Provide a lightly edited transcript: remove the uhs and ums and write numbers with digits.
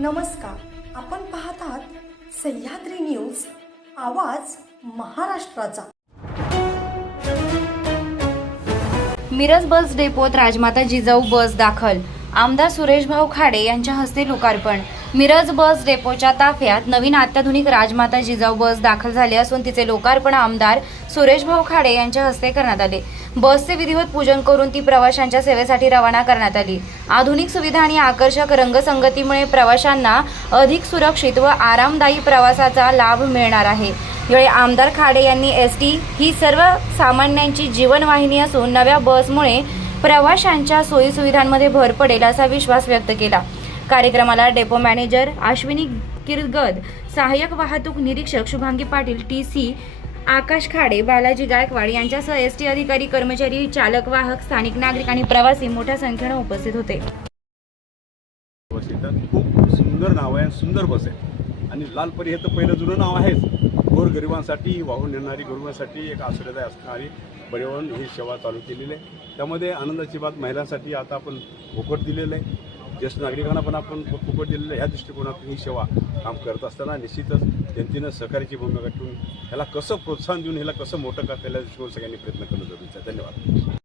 नमस्कार, आपण पाहत आहात सह्याद्री न्यूज, आवाज महाराष्ट्राचा। मिरज बस डेपोत राजमाता जिजाऊ बस दाखल, आमदार सुरेशभाऊ खाडे यांच्या हस्ते लोकार्पण। मिरज बस डेपोच्या ताफ्यात नवीन अत्याधुनिक राजमाता जिजाऊ बस दाखल झाली असून तिचे लोकार्पण आमदार सुरेशभाऊ खाडे यांच्या हस्ते करण्यात आले। बसचे विधिवत पूजन करून ती प्रवाशांच्या सेवेसाठी रवाना करण्यात आली। आधुनिक सुविधा आणि आकर्षक रंगसंगतीमुळे प्रवाशांना अधिक सुरक्षित व आरामदायी प्रवासाचा लाभ मिळणार आहे। यावेळी आमदार खाडे यांनी एसटी ही सर्वसामान्यांची जीवनवाहिनी असून नव्या बसमुळे प्रवाशांच्या सोयी सुविधांमध्ये भर पडेल असा विश्वास व्यक्त केला। कार्यक्रमाला डेपो मॅनेजर अश्विनी किरगद, सहाय्यक वाहतूक निरीक्षक शुभांगी पाटील, टीसी आकाश खाडे, बालाजी गायकवाड यांच्यासह एसटी अधिकारी, कर्मचारी, चालक, वाहक, स्थानिक नागरिक आणि प्रवासी मोठ्या संख्येने उपस्थित होते। खूप सुंदर नाव आहे, सुंदर बस आहे आणि लालपरी हे तर पहिलं जुनं नाव आहेच। गोरगरिबांसाठी, वाहून नेणारी गरिबांसाठी एक आश्रयदायी असणारी परिवहन ही सेवा चालू केलेली आहे। त्यामध्ये आनंदाची बात महिलांसाठी आता आपण फुकट दिलेलं आहे, ज्येष्ठ नागरिकांना पण आपण फुकट दिलेलं आहे। ह्या दृष्टिकोनातून ही सेवा काम करत असताना निश्चितच जनतेनं सहकार्याची भूमिका ठेवून ह्याला कसं प्रोत्साहन देऊन ह्याला कसं मोठं करता येईल या दृष्टिकोनातून सगळ्यांनी प्रयत्न करणं जरुरीचं आहे। धन्यवाद।